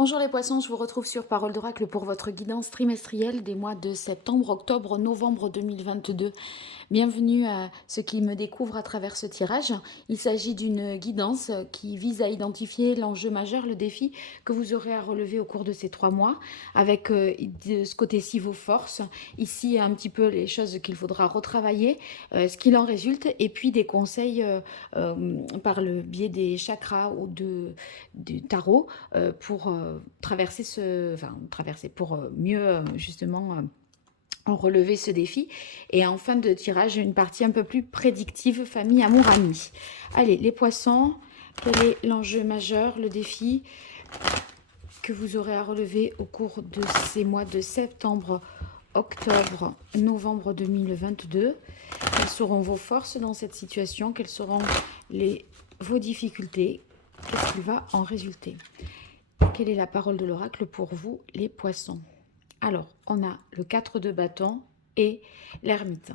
Bonjour les poissons, je vous retrouve sur Parole d'Oracle pour votre guidance trimestrielle des mois de septembre, octobre, novembre 2022. Bienvenue à ceux qui me découvrent à travers ce tirage. Il s'agit d'une guidance qui vise à identifier l'enjeu majeur, le défi que vous aurez à relever au cours de ces 3 mois, avec de ce côté-ci vos forces, ici un petit peu les choses qu'il faudra retravailler, ce qu'il en résulte, et puis des conseils par le biais des chakras ou du tarot pour pour mieux justement en relever ce défi. Et en fin de tirage, une partie un peu plus prédictive, famille, amour, amis. Allez, les poissons, quel est l'enjeu majeur, le défi que vous aurez à relever au cours de ces mois de septembre, octobre, novembre 2022? Quelles seront vos forces dans cette situation? Quelles seront vos difficultés? Qu'est-ce qui va en résulter? Quelle est la parole de l'oracle pour vous, les poissons? Alors, on a le 4 de bâton et l'ermite.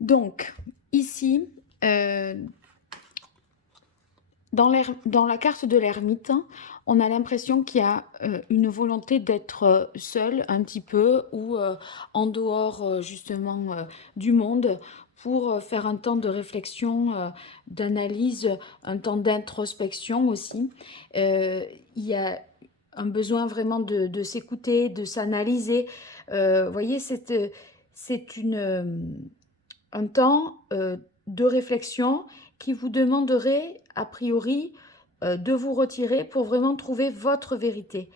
Donc, ici, dans la carte de l'ermite, on a l'impression qu'il y a une volonté d'être seul un petit peu ou en dehors justement du monde pour faire un temps de réflexion, d'analyse, un temps d'introspection aussi. Il y a un besoin vraiment de s'écouter, de s'analyser. Vous voyez, c'est un temps de réflexion qui vous demanderait, a priori, de vous retirer pour vraiment trouver votre vérité.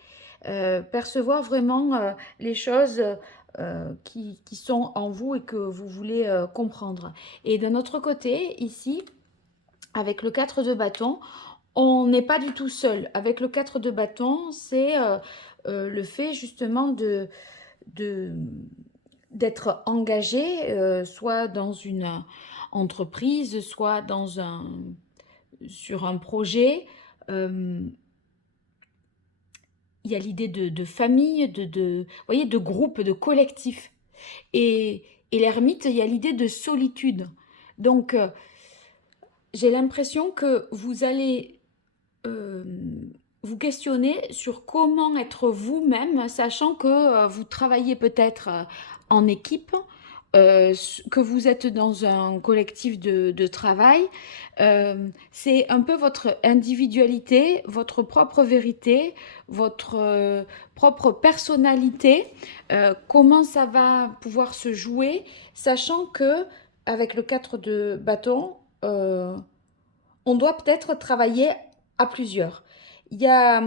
Percevoir vraiment les choses qui sont en vous et que vous voulez comprendre. Et d'un autre côté, ici, avec le 4 de bâton, on n'est pas du tout seul. Avec le 4 de bâton, c'est le fait justement d'être engagé, soit dans une entreprise, soit sur un projet. Il y a l'idée de famille, vous voyez, de groupe, de collectif. Et l'ermite, il y a l'idée de solitude. Donc, j'ai l'impression que vous allez vous questionner sur comment être vous-même, sachant que vous travaillez peut-être en équipe, que vous êtes dans un collectif de travail. C'est un peu votre individualité, votre propre vérité, votre propre personnalité, comment ça va pouvoir se jouer, sachant que avec le 4 de bâton, on doit peut-être travailler à plusieurs. Il y a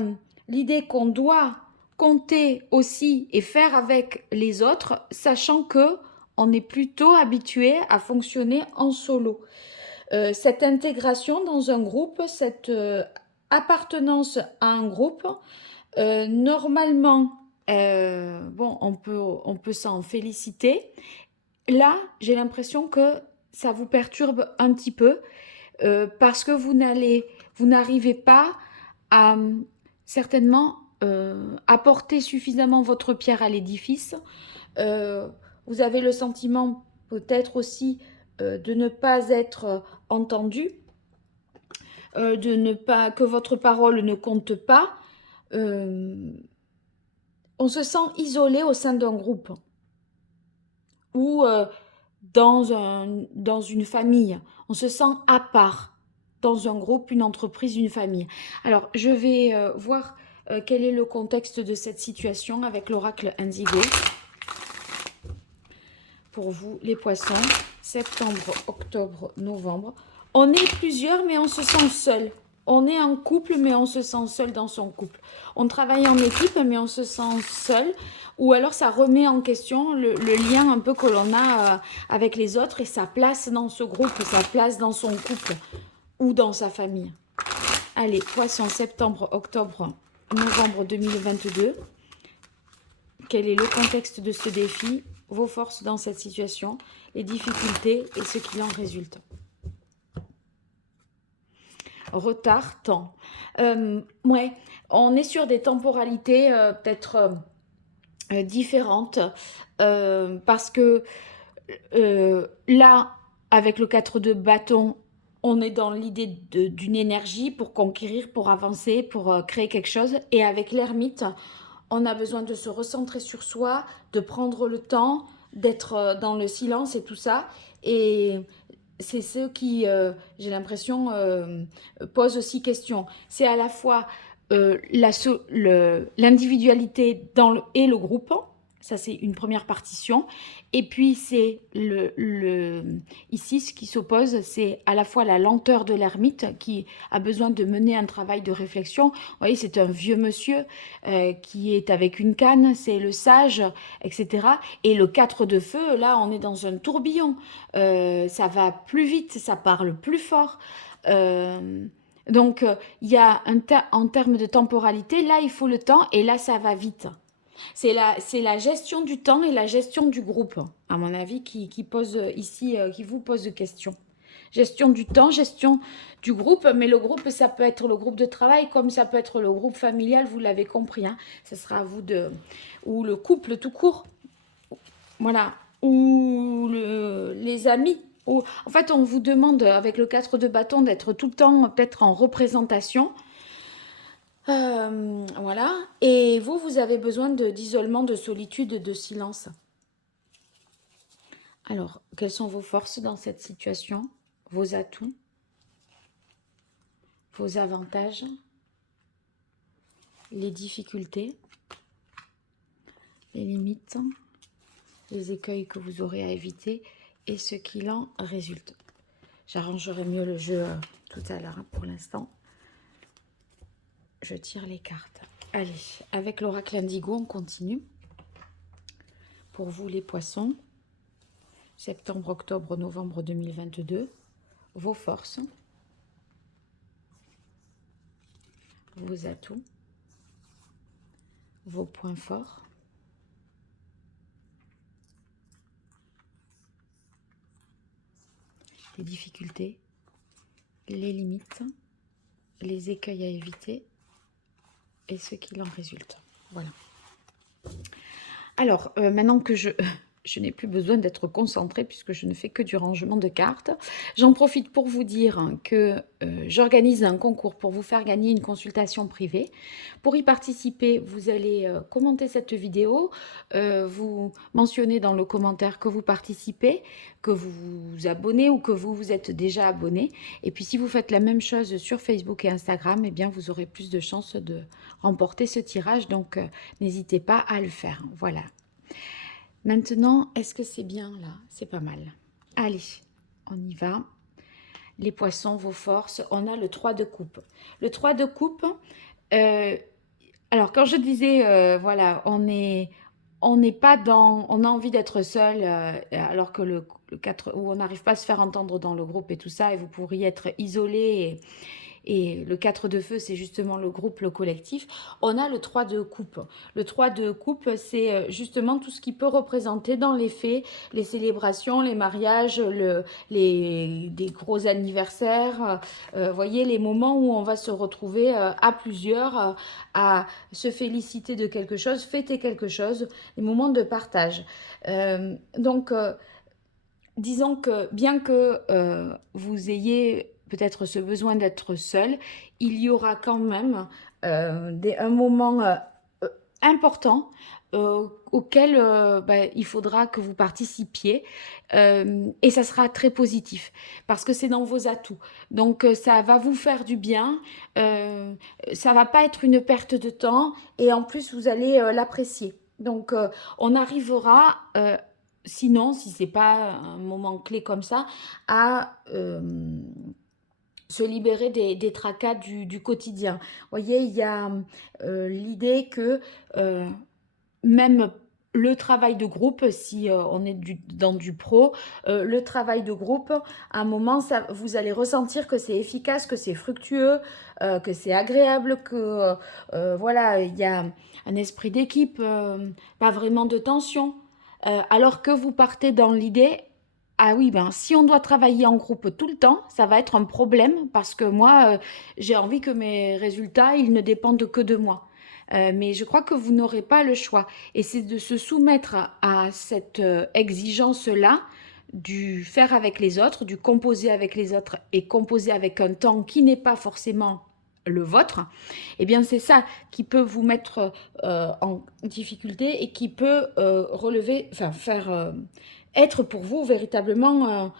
l'idée qu'on doit compter aussi et faire avec les autres, sachant que on est plutôt habitué à fonctionner en solo. Cette intégration dans un groupe, cette appartenance à un groupe, normalement, bon, on peut s'en féliciter. Là, j'ai l'impression que ça vous perturbe un petit peu parce que vous n'arrivez pas à certainement apporter suffisamment votre pierre à l'édifice. Vous avez le sentiment peut-être aussi de ne pas être entendu, que votre parole ne compte pas. On se sent isolé au sein d'un groupe ou dans une famille. On se sent à part dans un groupe, une entreprise, une famille. Alors, je vais voir quel est le contexte de cette situation avec l'oracle Indigo. Pour vous, les poissons, septembre, octobre, novembre. On est plusieurs, mais on se sent seul. On est en couple, mais on se sent seul dans son couple. On travaille en équipe, mais on se sent seul. Ou alors, ça remet en question le lien un peu que l'on a avec les autres et sa place dans ce groupe, sa place dans son couple ou dans sa famille. Allez, poisson, septembre, octobre, novembre 2022. Quel est le contexte de ce défi? Vos forces dans cette situation, les difficultés et ce qu'il en résulte. Retard, temps. Ouais, on est sur des temporalités peut-être différentes parce que là, avec le 4 de bâton, on est dans l'idée d'une énergie pour conquérir, pour avancer, pour créer quelque chose. Et avec l'ermite, on a besoin de se recentrer sur soi, de prendre le temps, d'être dans le silence et tout ça. Et c'est ce qui, j'ai l'impression, pose aussi question. C'est à la fois l'individualité et le groupe. Ça, c'est une première partition. Et puis, c'est ici, ce qui s'oppose, c'est à la fois la lenteur de l'ermite qui a besoin de mener un travail de réflexion. Vous voyez, c'est un vieux monsieur qui est avec une canne, c'est le sage, etc. Et le 4 de feu, là, on est dans un tourbillon. Ça va plus vite, ça parle plus fort. Donc, il y a en termes de temporalité, là, il faut le temps et là, ça va vite. C'est la gestion du temps et la gestion du groupe, à mon avis, qui pose ici, qui vous pose question. Gestion du temps, gestion du groupe, mais le groupe, ça peut être le groupe de travail comme ça peut être le groupe familial, vous l'avez compris. Hein. Ce sera à vous de... Ou le couple tout court, voilà. Ou les amis. Ou, en fait, on vous demande, avec le 4 de bâton, d'être tout le temps peut-être en représentation. Voilà. Et vous, vous avez besoin d'isolement, de solitude, de silence. Alors, quelles sont vos forces dans cette situation? Vos atouts? Vos avantages? Les difficultés? Les limites? Les écueils que vous aurez à éviter? Et ce qu'il en résulte. J'arrangerai mieux le jeu tout à l'heure. Pour l'instant, je tire les cartes. Allez, avec l'oracle indigo, on continue. Pour vous, les poissons, septembre, octobre, novembre 2022, vos forces, vos atouts, vos points forts, les difficultés, les limites, les écueils à éviter et ce qu'il en résulte. Voilà. Alors, maintenant que je n'ai plus besoin d'être concentrée puisque je ne fais que du rangement de cartes. J'en profite pour vous dire que j'organise un concours pour vous faire gagner une consultation privée. Pour y participer, vous allez commenter cette vidéo, vous mentionnez dans le commentaire que vous participez, que vous vous abonnez ou que vous vous êtes déjà abonné. Et puis si vous faites la même chose sur Facebook et Instagram, eh bien vous aurez plus de chances de remporter ce tirage. Donc n'hésitez pas à le faire. Voilà. Maintenant, est-ce que c'est bien là? C'est pas mal. Allez, on y va. Les poissons, vos forces. On a le 3 de coupe. Le 3 de coupe, alors quand je disais, voilà, on n'est pas dans... On a envie d'être seul, alors que le 4, où on n'arrive pas à se faire entendre dans le groupe et tout ça, et vous pourriez être isolé et le 4 de feu, c'est justement le groupe, le collectif. On a le 3 de coupe. Le 3 de coupe, c'est justement tout ce qui peut représenter dans les faits, les célébrations, les mariages, des gros anniversaires. Voyez, les moments où on va se retrouver à plusieurs, à se féliciter de quelque chose, fêter quelque chose, les moments de partage. Donc, disons que bien que vous ayez peut-être ce besoin d'être seul, il y aura quand même un moment important auquel il faudra que vous participiez et ça sera très positif parce que c'est dans vos atouts. Donc ça va vous faire du bien, ça va pas être une perte de temps et en plus vous allez l'apprécier. Donc on arrivera... sinon, si ce n'est pas un moment clé comme ça, à se libérer des tracas du quotidien. Vous voyez, il y a l'idée que même le travail de groupe, si on est dans du pro, le travail de groupe, à un moment, vous allez ressentir que c'est efficace, que c'est fructueux, que c'est agréable, que voilà, il y a un esprit d'équipe, pas vraiment de tension. Alors que vous partez dans l'idée, ah oui, ben si on doit travailler en groupe tout le temps, ça va être un problème parce que moi, j'ai envie que mes résultats, ils ne dépendent que de moi. Mais je crois que vous n'aurez pas le choix. Et c'est de se soumettre à cette exigence-là, du faire avec les autres, du composer avec les autres et composer avec un temps qui n'est pas forcément le vôtre, eh bien c'est ça qui peut vous mettre en difficulté et qui peut relever, enfin faire être pour vous véritablement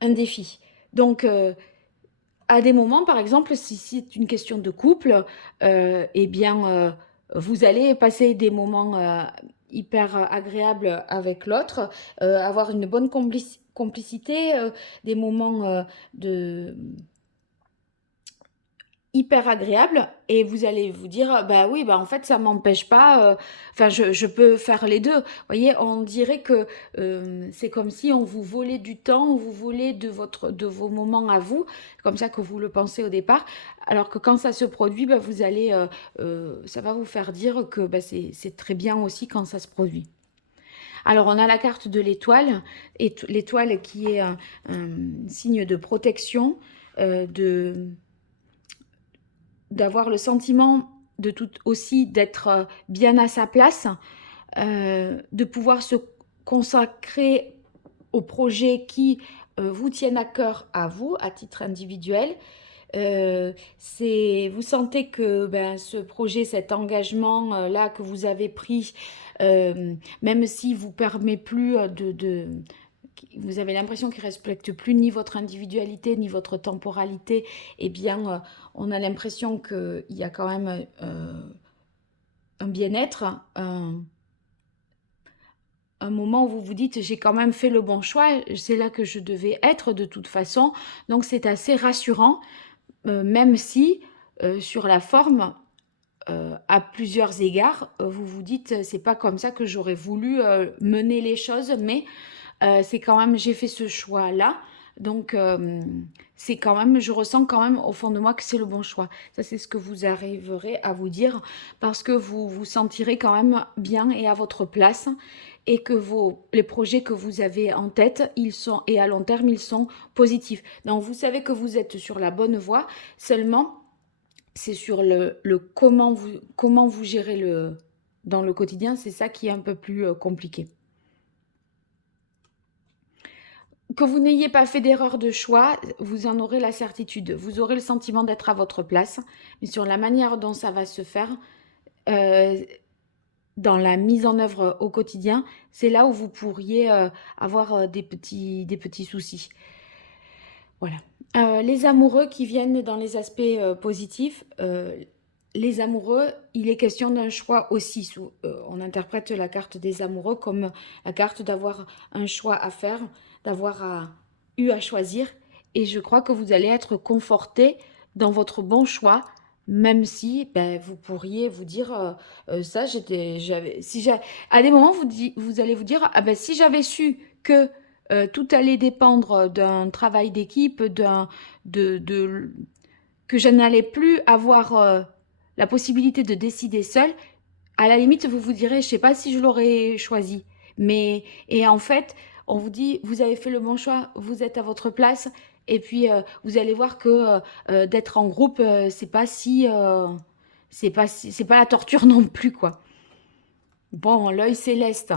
un défi. Donc à des moments, par exemple, si c'est une question de couple, eh bien vous allez passer des moments hyper agréables avec l'autre, avoir une bonne complicité, des moments de hyper agréable et vous allez vous dire bah oui bah en fait ça m'empêche pas enfin je peux faire les deux. Vous voyez, on dirait que c'est comme si on vous volait du temps, on vous volait de vos moments à vous, comme ça que vous le pensez au départ, alors que quand ça se produit bah, vous allez ça va vous faire dire que bah, c'est très bien aussi quand ça se produit. Alors on a la carte de l'étoile, et l'étoile qui est un signe de protection, de d'avoir le sentiment de tout aussi d'être bien à sa place, de pouvoir se consacrer aux projets qui vous tiennent à cœur à vous, à titre individuel. Vous sentez que ben, ce projet, cet engagement là que vous avez pris, même si vous permet plus vous avez l'impression qu'il ne respecte plus ni votre individualité ni votre temporalité, eh bien, on a l'impression qu'il y a quand même un bien-être, un moment où vous vous dites j'ai quand même fait le bon choix, c'est là que je devais être de toute façon. Donc c'est assez rassurant, même si sur la forme, à plusieurs égards, vous vous dites c'est pas comme ça que j'aurais voulu mener les choses, mais c'est quand même, j'ai fait ce choix-là, donc c'est quand même, je ressens quand même au fond de moi que c'est le bon choix. Ça, c'est ce que vous arriverez à vous dire, parce que vous vous sentirez quand même bien et à votre place, et que les projets que vous avez en tête, ils sont, et à long terme, ils sont positifs. Donc, vous savez que vous êtes sur la bonne voie, seulement, c'est sur le comment vous gérez dans le quotidien, c'est ça qui est un peu plus compliqué. Que vous n'ayez pas fait d'erreur de choix, vous en aurez la certitude. Vous aurez le sentiment d'être à votre place, mais sur la manière dont ça va se faire, euh, dans la mise en œuvre au quotidien, c'est là où vous pourriez avoir des petits soucis. Voilà. Les amoureux qui viennent dans les aspects positifs, les amoureux, il est question d'un choix aussi. On interprète la carte des amoureux comme la carte d'avoir un choix à faire, eu à choisir. Et je crois que vous allez être conforté dans votre bon choix, même si ben, vous pourriez vous dire ça, à des moments, vous allez vous dire, ah ben, si j'avais su que tout allait dépendre d'un travail d'équipe, de, que je n'allais plus avoir la possibilité de décider seule, à la limite, vous vous direz, je ne sais pas si je l'aurais choisi. Et en fait, on vous dit, vous avez fait le bon choix, vous êtes à votre place, et puis vous allez voir que d'être en groupe, c'est pas la torture non plus, quoi. Bon, l'œil céleste.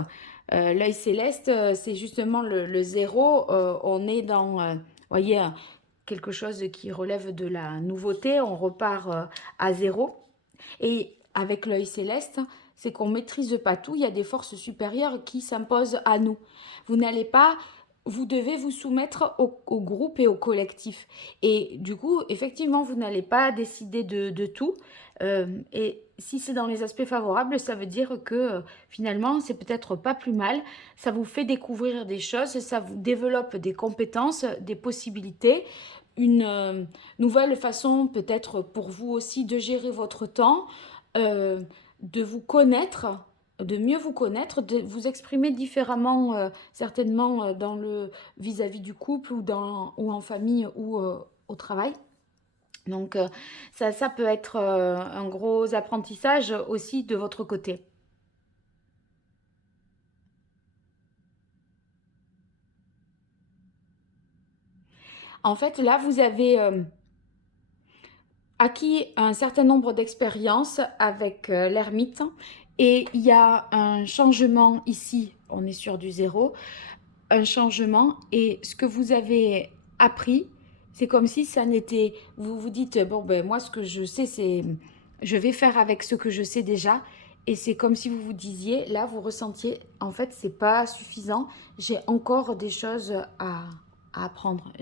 L'œil céleste, c'est justement le zéro. On est dans, voyez, quelque chose qui relève de la nouveauté. On repart à zéro. Et avec l'œil céleste, c'est qu'on ne maîtrise pas tout. Il y a des forces supérieures qui s'imposent à nous. Vous n'allez pas, vous devez vous soumettre au groupe et au collectif. Et du coup, effectivement, vous n'allez pas décider de tout. Et si c'est dans les aspects favorables, ça veut dire que finalement, c'est peut-être pas plus mal. Ça vous fait découvrir des choses, ça vous développe des compétences, des possibilités, une nouvelle façon peut-être pour vous aussi de gérer votre temps, euh, de vous connaître, de mieux vous connaître, de vous exprimer différemment certainement dans le vis-à-vis du couple ou en famille ou au travail. Donc ça peut être un gros apprentissage aussi de votre côté. En fait, là, vous avez acquis un certain nombre d'expériences avec l'ermite, et il y a un changement ici, on est sur du zéro, un changement et ce que vous avez appris, c'est comme si ça n'était... Vous vous dites, bon, ben moi, ce que je sais, c'est... Je vais faire avec ce que je sais déjà. Et c'est comme si vous vous disiez, là, vous ressentiez, en fait, c'est pas suffisant. J'ai encore des choses à apprendre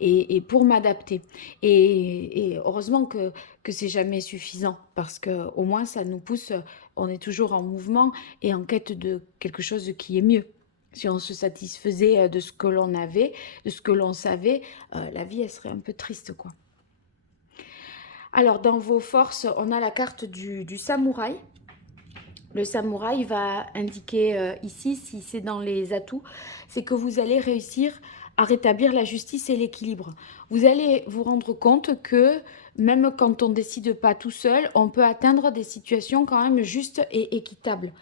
et pour m'adapter. Et heureusement que c'est jamais suffisant parce que au moins, ça nous pousse, on est toujours en mouvement et en quête de quelque chose qui est mieux. Si on se satisfaisait de ce que l'on avait, de ce que l'on savait, la vie, elle serait un peu triste, quoi. Alors, dans vos forces, on a la carte du samouraï. Le samouraï va indiquer ici, si c'est dans les atouts, c'est que vous allez réussir à rétablir la justice et l'équilibre. Vous allez vous rendre compte que même quand on décide pas tout seul, on peut atteindre des situations quand même justes et équitables.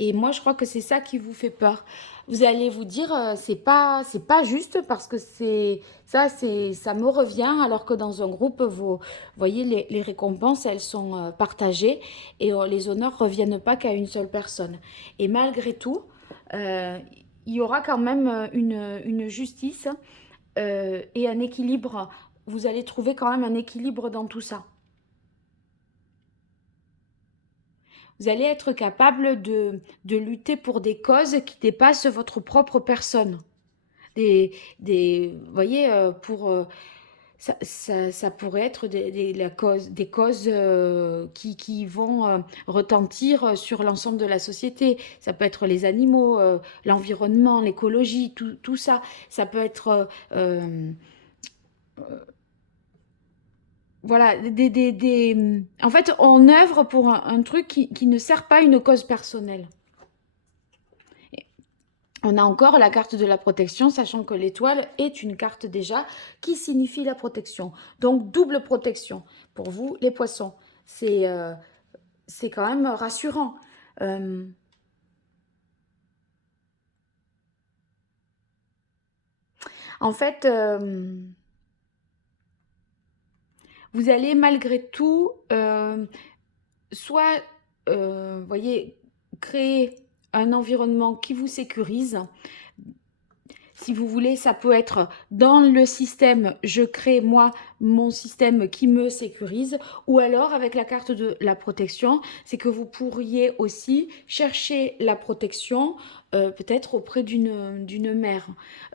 Et moi, je crois que c'est ça qui vous fait peur. Vous allez vous dire, c'est pas juste parce que ça me revient, alors que dans un groupe, vous voyez, les récompenses, elles sont partagées et les honneurs reviennent pas qu'à une seule personne. Et malgré tout, euh, il y aura quand même une justice et un équilibre. Vous allez trouver quand même un équilibre dans tout ça. Vous allez être capable de lutter pour des causes qui dépassent votre propre personne. Vous voyez, ça pourrait être des causes qui vont retentir sur l'ensemble de la société. Ça peut être les animaux, l'environnement, l'écologie, tout ça. Ça peut être voilà, en fait, on œuvre pour un truc qui ne sert pas une cause personnelle. On a encore la carte de la protection, sachant que l'étoile est une carte déjà qui signifie la protection. Donc, double protection pour vous, les poissons. C'est quand même rassurant. En fait, vous allez malgré tout, soit, voyez, créer un environnement qui vous sécurise. Si vous voulez, ça peut être dans le système, je crée moi mon système qui me sécurise, ou alors avec la carte de la protection, c'est que vous pourriez aussi chercher la protection peut-être auprès d'une mère,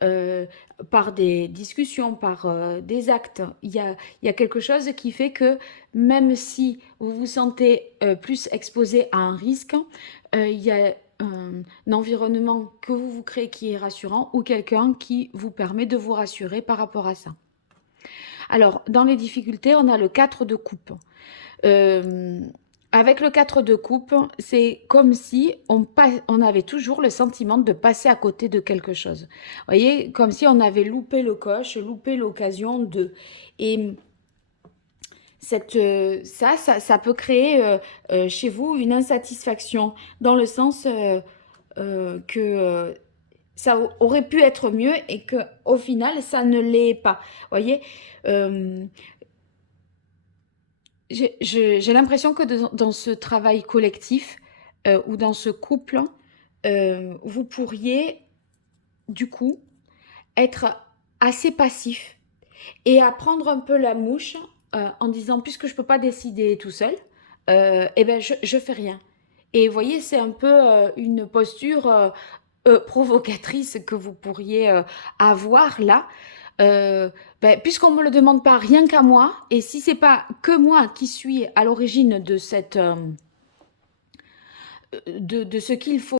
euh, par des discussions, par des actes. Il y a quelque chose qui fait que même si vous vous sentez plus exposé à un risque, il y a un environnement que vous vous créez qui est rassurant ou quelqu'un qui vous permet de vous rassurer par rapport à ça. Alors, dans les difficultés, on a le 4 de coupe. Avec le 4 de coupe, c'est comme si on avait toujours le sentiment de passer à côté de quelque chose. Vous voyez, comme si on avait loupé le coche, loupé l'occasion de... Et ça peut créer chez vous une insatisfaction dans le sens que ça aurait pu être mieux et que au final ça ne l'est pas. Vous voyez, euh, j'ai l'impression que dans ce travail collectif ou dans ce couple, vous pourriez du coup être assez passif et apprendre un peu la mouche en disant puisque je peux pas décider tout seul, eh ben je fais rien. Et vous voyez, c'est un peu une posture provocatrice que vous pourriez avoir là. Ben, puisqu'on me le demande pas rien qu'à moi, et si c'est pas que moi qui suis à l'origine de ce qu'il faut